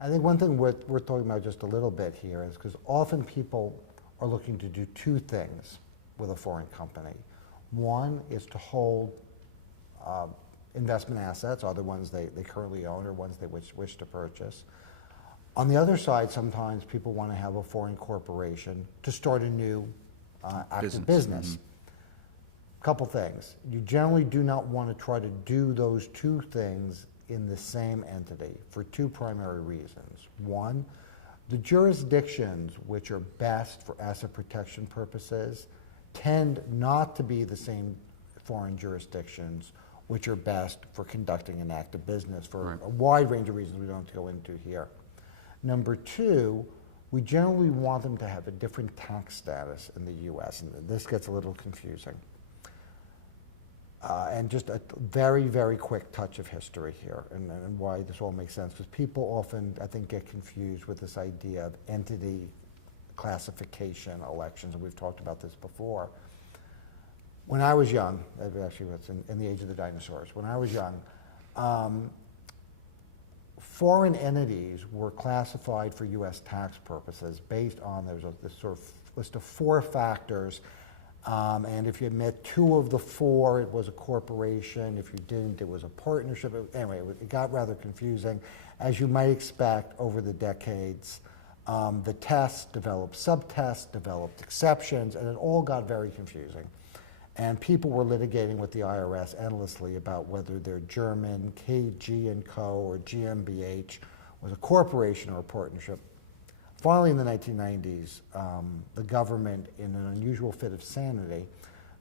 I think one thing we're talking about just a little bit here is because often people are looking to do two things with a foreign company. One is to hold investment assets, other ones they currently own or ones they wish to purchase. On the other side, sometimes people want to have a foreign corporation to start a new active business. Mm-hmm. Couple things. You generally do not want to try to do those two things in the same entity for two primary reasons. One, the jurisdictions which are best for asset protection purposes tend not to be the same foreign jurisdictions which are best for conducting an active business for a wide range of reasons we don't have to go into here. Number two, we generally want them to have a different tax status in the US, and this gets a little confusing. And just a very, very quick touch of history here and why this all makes sense, because people often, I think, get confused with this idea of entity classification elections, and we've talked about this before. When I was young, actually it's in the age of the dinosaurs, when I was young, foreign entities were classified for US tax purposes based on, there's this sort of list of 4 factors. And if you met 2 of the 4, it was a corporation. If you didn't, it was a partnership. Anyway, it got rather confusing. As you might expect over the decades, the tests developed subtests, developed exceptions, and it all got very confusing. And people were litigating with the IRS endlessly about whether their German KG&Co or GmbH was a corporation or a partnership. Finally, in the 1990s, the government, in an unusual fit of sanity,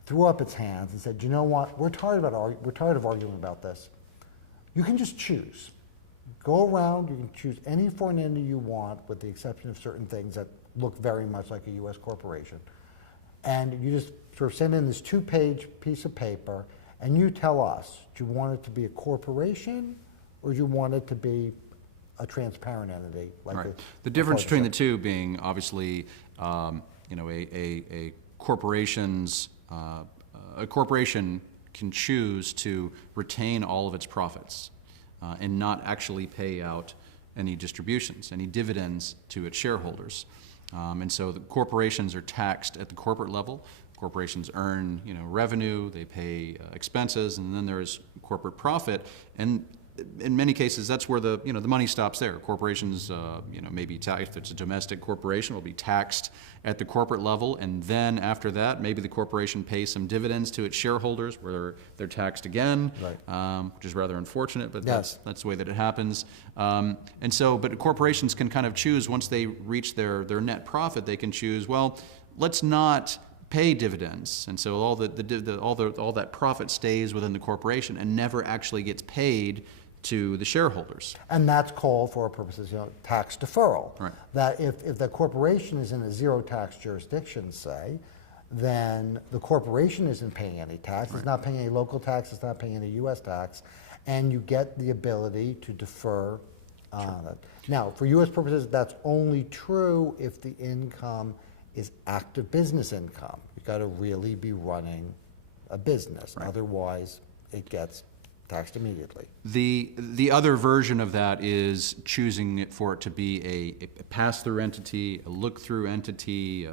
threw up its hands and said, you know what, we're tired of arguing about this. You can just choose. Go around, you can choose any foreign entity you want, with the exception of certain things that look very much like a US corporation. And you just sort of send in this 2-page piece of paper, and you tell us, do you want it to be a corporation, or do you want it to be a transparent entity? Like the difference between the two being obviously, a corporation's a corporation can choose to retain all of its profits and not actually pay out any distributions, any dividends to its shareholders. And so the corporations are taxed at the corporate level. Corporations earn, revenue, they pay expenses, and then there's corporate profit. And in many cases, that's where the money stops there. Corporations, maybe if it's a domestic corporation, will be taxed at the corporate level, and then after that, maybe the corporation pays some dividends to its shareholders, where they're taxed again, which is rather unfortunate, but that's the way that it happens. And so, but corporations can kind of choose once they reach their net profit, they can choose, well, let's not pay dividends, and so all that profit stays within the corporation and never actually gets paid to the shareholders. And that's called, for our purposes, tax deferral. Right. That if the corporation is in a zero tax jurisdiction, say, then the corporation isn't paying any tax. It's not paying any local tax. It's not paying any U.S. tax, and you get the ability to defer. That. Now, for U.S. purposes, that's only true if the income is active business income. You've got to really be running a business. Otherwise, it gets taxed immediately. The other version of that is choosing for it to be a pass-through entity, a look-through entity,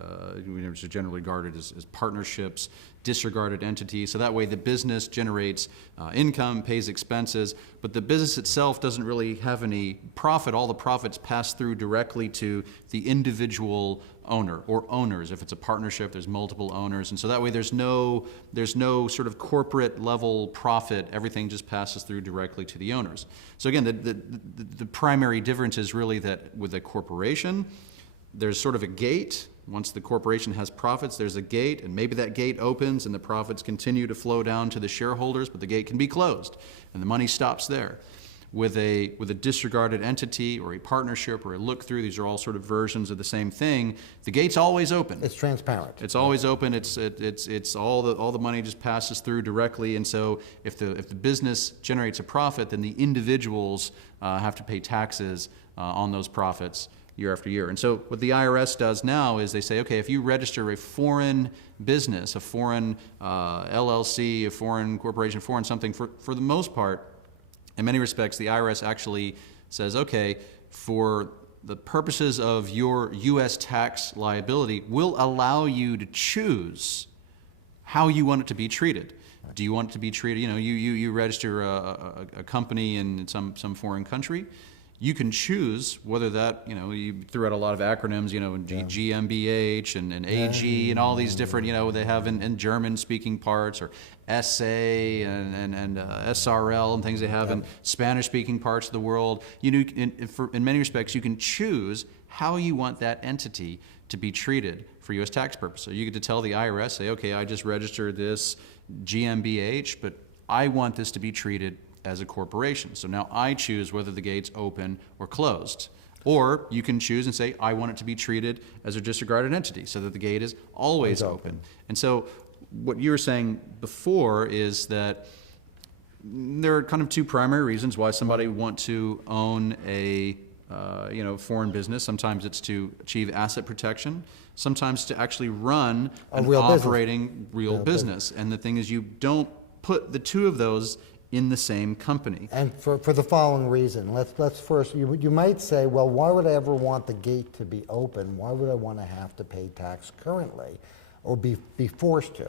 which is generally regarded as partnerships, disregarded entities. So that way the business generates income, pays expenses, but the business itself doesn't really have any profit. All the profits pass through directly to the individual owner or owners. If it's a partnership, there's multiple owners, and so that way there's no sort of corporate level profit. Everything just passes through directly to the owners. So again, the primary difference is really that with a corporation, there's sort of a gate. Once the corporation has profits, there's a gate, and maybe that gate opens and the profits continue to flow down to the shareholders, but the gate can be closed and the money stops there. With a disregarded entity or a partnership or a look-through, these are all sort of versions of the same thing. The gate's always open. It's transparent. It's always open. It's all the money just passes through directly. And so if the business generates a profit, then the individuals have to pay taxes on those profits year after year. And so what the IRS does now is they say, okay, if you register a foreign business, a foreign LLC, a foreign corporation, foreign something, for the most part, in many respects, the IRS actually says, okay, for the purposes of your U.S. tax liability, will allow you to choose how you want it to be treated. Do you want it to be treated, you register a company in some foreign country, you can choose whether that, you threw out a lot of acronyms, GmbH and AG and all these different, they have in German-speaking parts, or SA and SRL and things they have in Spanish-speaking parts of the world. In many respects, you can choose how you want that entity to be treated for U.S. tax purposes. So you get to tell the IRS, say, okay, I just registered this GmbH, but I want this to be treated as a corporation. So now I choose whether the gate's open or closed. Or you can choose and say, I want it to be treated as a disregarded entity, so that the gate is always open. And so what you were saying before is that there are kind of two primary reasons why somebody would want to own a foreign business. Sometimes it's to achieve asset protection. Sometimes to actually run an operating real business. And the thing is, you don't put the two of those in the same company. And for the following reason, let's first, you might say, well, why would I ever want the gate to be open? Why would I want to have to pay tax currently, or be forced to?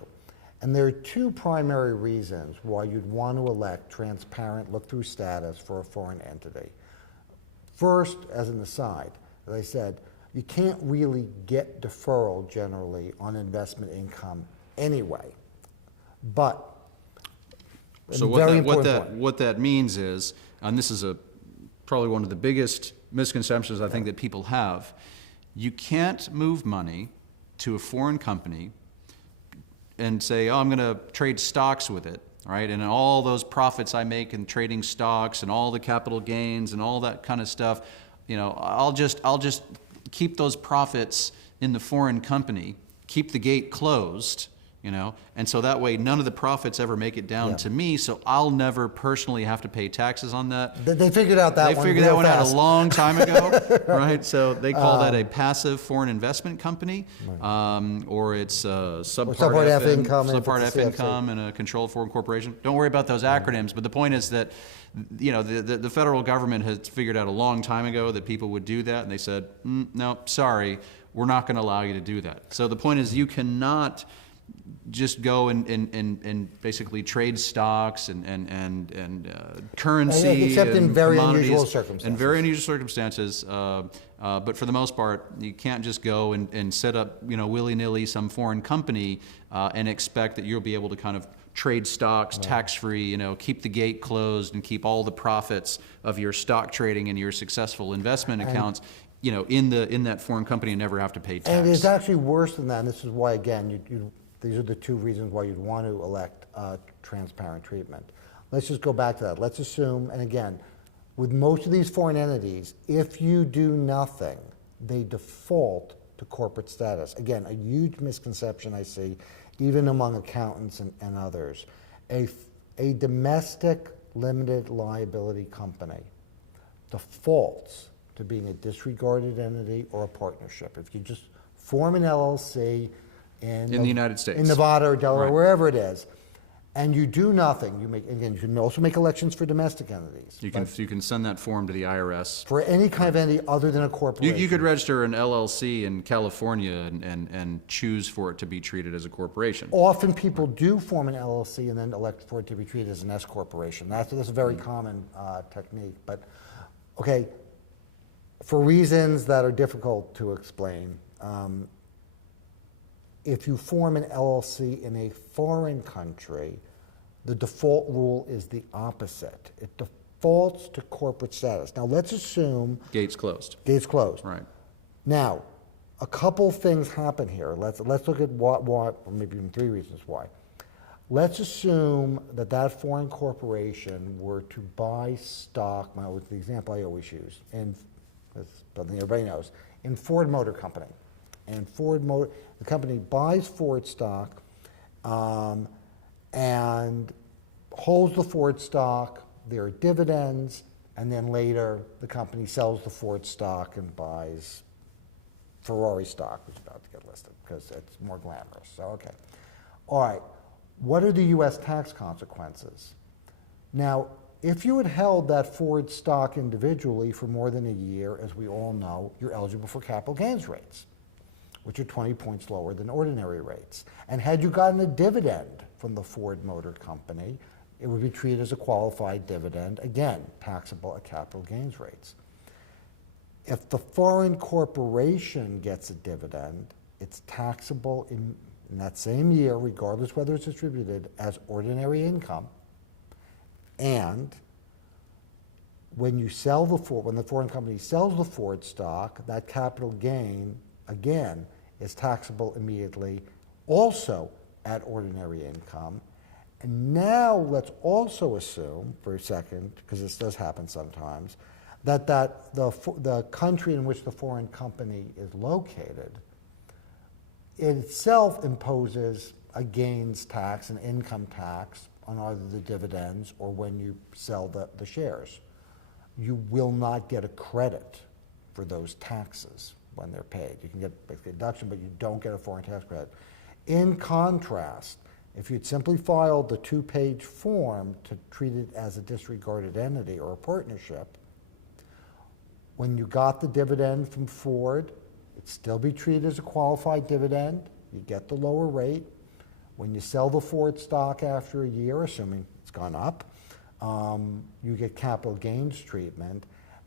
And there are two primary reasons why you'd want to elect transparent look-through status for a foreign entity. First, as an aside, as I said, you can't really get deferral generally on investment income anyway. But so what that means is, and this is probably one of the biggest misconceptions I think that people have, you can't move money to a foreign company and say, oh, I'm going to trade stocks with it, right? And all those profits I make in trading stocks and all the capital gains and all that kind of stuff, I'll just keep those profits in the foreign company, keep the gate closed, and so that way none of the profits ever make it down to me, so I'll never personally have to pay taxes on that. They figured out that They figured that one out a long time ago, right? So they call that a passive foreign investment company, or it's subpart F income, and a controlled foreign corporation. Don't worry about those acronyms, but the point is that the federal government has figured out a long time ago that people would do that, and they said, no, sorry, we're not going to allow you to do that. So the point is, you cannot just go and basically trade stocks and currency, except in very unusual circumstances. In very unusual circumstances, but for the most part, you can't just go and set up willy-nilly some foreign company and expect that you'll be able to kind of trade stocks tax-free, keep the gate closed and keep all the profits of your stock trading and your successful investment accounts in that foreign company and never have to pay tax. And it's actually worse than that, and this is why, again, these are the two reasons why you'd want to elect transparent treatment. Let's just go back to that. Let's assume, and again, with most of these foreign entities, if you do nothing, they default to corporate status. Again, a huge misconception I see, even among accountants and others. A domestic limited liability company defaults to being a disregarded entity or a partnership. If you just form an LLC in the United States, in Nevada or Delaware, wherever it is, and you do nothing, you can also make elections for domestic entities. You can send that form to the IRS. For any kind of entity other than a corporation. You could register an LLC in California and choose for it to be treated as a corporation. Often people do form an LLC and then elect for it to be treated as an S corporation. That's a very common technique. But, okay, for reasons that are difficult to explain, if you form an LLC in a foreign country, the default rule is the opposite. It defaults to corporate status. Now, let's assume... Gates closed. Gates closed. Right. Now, a couple things happen here. Let's look at why, or maybe even three reasons why. Let's assume that foreign corporation were to buy stock, with the example I always use, and that's something everybody knows, in Ford Motor Company. And the company buys Ford stock and holds the Ford stock, there are dividends, and then later the company sells the Ford stock and buys Ferrari stock, which is about to get listed because it's more glamorous. So, okay. All right. What are the U.S. tax consequences? Now, If you had held that Ford stock individually for more than a year, as we all know, you're eligible for capital gains rates, which are 20 points lower than ordinary rates. And had you gotten a dividend from the Ford Motor Company, it would be treated as a qualified dividend, again, taxable at capital gains rates. If the foreign corporation gets a dividend, it's taxable in that same year, regardless whether it's distributed, as ordinary income. And when you sell when the foreign company sells the Ford stock, that capital gain, again, is taxable immediately, also at ordinary income. And now let's also assume, for a second, because this does happen sometimes, that the country in which the foreign company is located itself imposes a gains tax, an income tax, on either the dividends or when you sell the shares. You will not get a credit for those taxes when they're paid. You can get basically a deduction, but you don't get a foreign tax credit. In contrast, if you'd simply filed the 2-page form to treat it as a disregarded entity or a partnership, when you got the dividend from Ford, it'd still be treated as a qualified dividend. You get the lower rate. When you sell the Ford stock after a year, assuming it's gone up, you get capital gains treatment.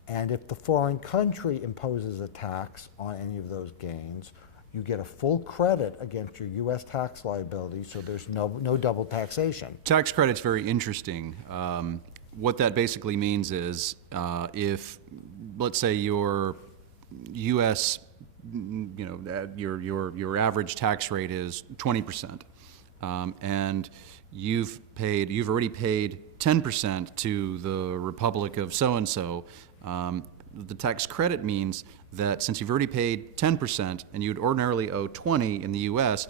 And if the foreign country imposes a tax on any of those gains, you get a full credit against your U.S. tax liability, so there's no double taxation. Tax credit's very interesting. What that basically means is if, let's say, your U.S., your average tax rate is 20%. And you've already paid 10% to the Republic of so-and-so, the tax credit means that since you've already paid 10% and you'd ordinarily owe 20 in the U.S.,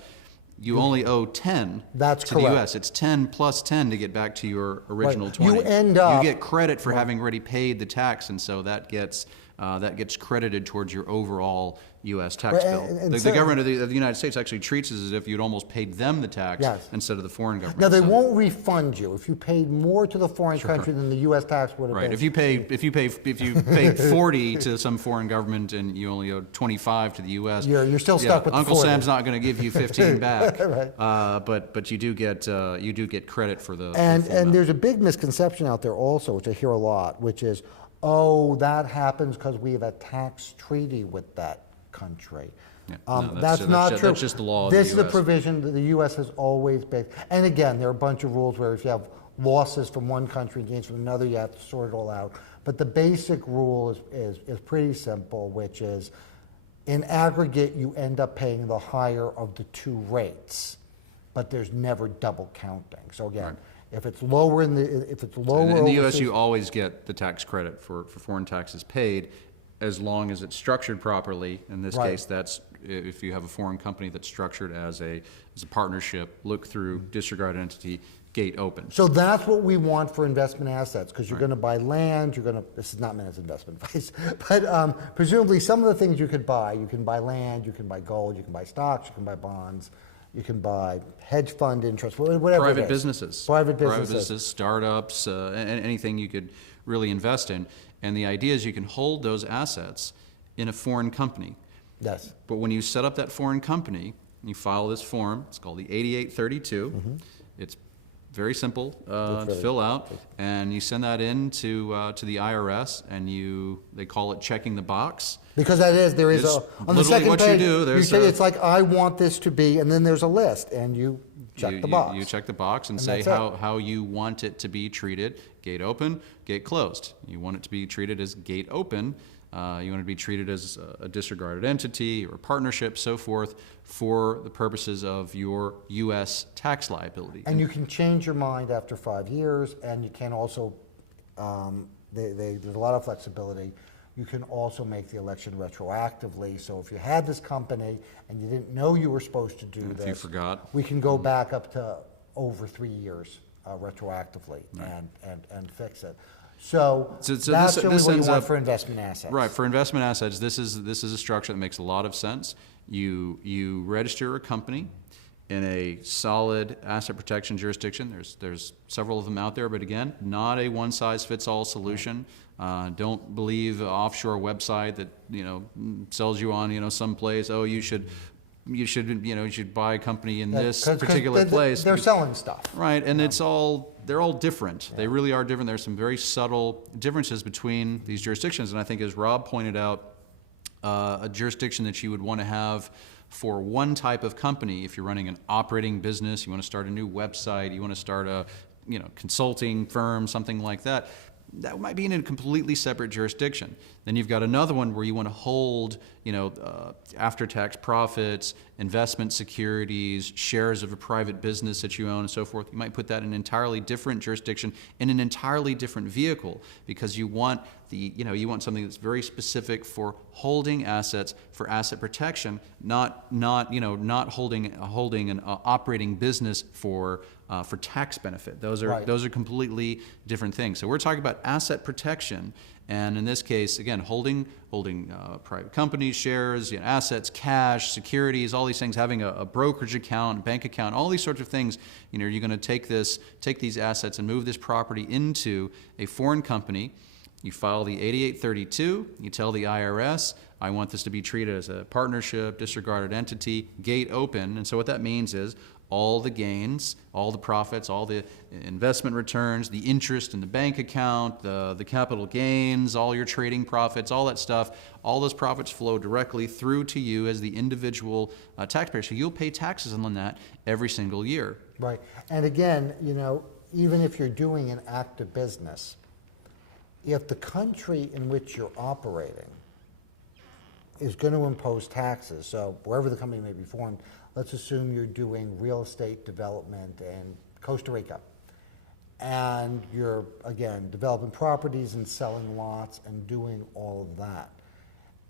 you only owe 10 That's to correct. the U.S. It's 10 plus 10 to get back to your original Right. 20. You end up- You get credit for having already paid the tax, and so that gets credited towards your overall U.S. tax Right, bill. and The so- government of the United States actually treats it as if you'd almost paid them the tax Yes. instead of the foreign government. Now, they So- won't refund you if you paid more to the foreign country than the U.S. tax would have Right. been. If you pay 40 to some foreign government and you only owe 25 to the U.S., You're still stuck with the Uncle 40. Sam's not going to give you 15 back. Right. But you do get credit for the And full amount. there's a big misconception out there also, which I hear a lot, which is, oh, that happens because we have a tax treaty with that country. Yeah. No, That's not true. That's just the law of the This is a US. provision that the U.S. has always been. And again, there are a bunch of rules where if you have losses from one country and gains from another, you have to sort it all out. But the basic rule is pretty simple, which is in aggregate, you end up paying the higher of the two rates, but there's never double counting. So again, Right. if it's lower in In the U.S., overseas- you always get the tax credit for foreign taxes paid, as long as it's structured properly. In this Right. case, that's if you have a foreign company that's structured as a partnership, look through, disregarded entity, gate open. So that's what we want for investment assets, because you're going to buy land, this is not meant as investment advice, but presumably some of the things you can buy land, you can buy gold, you can buy stocks, you can buy bonds, you can buy hedge fund interest, whatever it Private is. businesses. Private businesses. Startups, anything you could really invest in. And the idea is you can hold those assets in a foreign company. Yes. But when you set up that foreign company, you file this form. It's called the 8832. It's very simple to really- fill out, and you send that in to the IRS, and they call it checking the box. Because there is It's on the literally second what you page, do, you there's say a- it's like, I want this to be, and then there's a list, and you check the box. You check the box and And say that's it. how you want it to be treated. Gate open, gate closed. You want it to be treated as gate open. You want it to be treated as a disregarded entity or a partnership, so forth, for the purposes of your U.S. tax liability. And you can change your mind after 5 years, and you can also, there's a lot of flexibility. You can also make the election retroactively. So if you had this company and you didn't know you were supposed to do this, if you forgot. we can go back up to over 3 years retroactively and fix it. So, So that's this really what you ends want up- for investment assets. Right, for investment assets, this is a structure that makes a lot of sense. You register a company, in a solid asset protection jurisdiction. There's several of them out there, but again, not a one-size-fits-all solution. Don't believe an offshore website that, sells you on, someplace, oh, you should buy a company in this 'Cause particular place. They're selling stuff. Right, and they're all different. They really are different. There's some very subtle differences between these jurisdictions, and I think as Rob pointed out, a jurisdiction that you would want to have for one type of company, if you're running an operating business, you want to start a new website, you want to start a consulting firm, something like that, that might be in a completely separate jurisdiction. Then you've got another one where you want to hold, after-tax profits, investment securities, shares of a private business that you own, and so forth. You might put that in an entirely different jurisdiction, in an entirely different vehicle, because you want you want something that's very specific for holding assets for asset protection, not holding an operating business for tax benefit. Those are completely different things. So we're talking about asset protection, and in this case, again, holding private companies, shares, assets, cash, securities, all these things, having a brokerage account, bank account, all these sorts of things. You're going to take these assets and move this property into a foreign company. You file the 8832, you tell the IRS, I want this to be treated as a partnership, disregarded entity, gate open. And so what that means is all the gains, all the profits, all the investment returns, the interest in the bank account, the capital gains, all your trading profits, all that stuff, all those profits flow directly through to you as the individual taxpayer. So you'll pay taxes on that every single year. Right. And again, even if you're doing an active business, if the country in which you're operating is going to impose taxes, so wherever the company may be formed, let's assume you're doing real estate development in Costa Rica, and you're, again, developing properties and selling lots and doing all of that.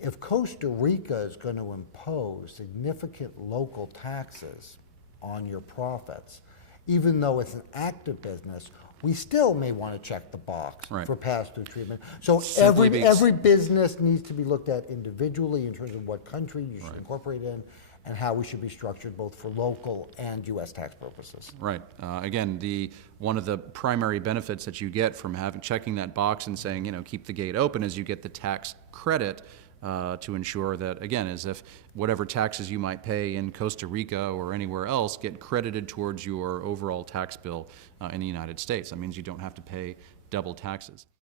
If Costa Rica is going to impose significant local taxes on your profits, even though it's an active business, we still may want to check the box for pass-through treatment. So every business needs to be looked at individually in terms of what country you should incorporate in and how we should be structured both for local and U.S. tax purposes. Right. Again, one of the primary benefits that you get from checking that box and saying, keep the gate open, is you get the tax credit to ensure that, again, as if whatever taxes you might pay in Costa Rica or anywhere else get credited towards your overall tax bill in the United States. That means you don't have to pay double taxes.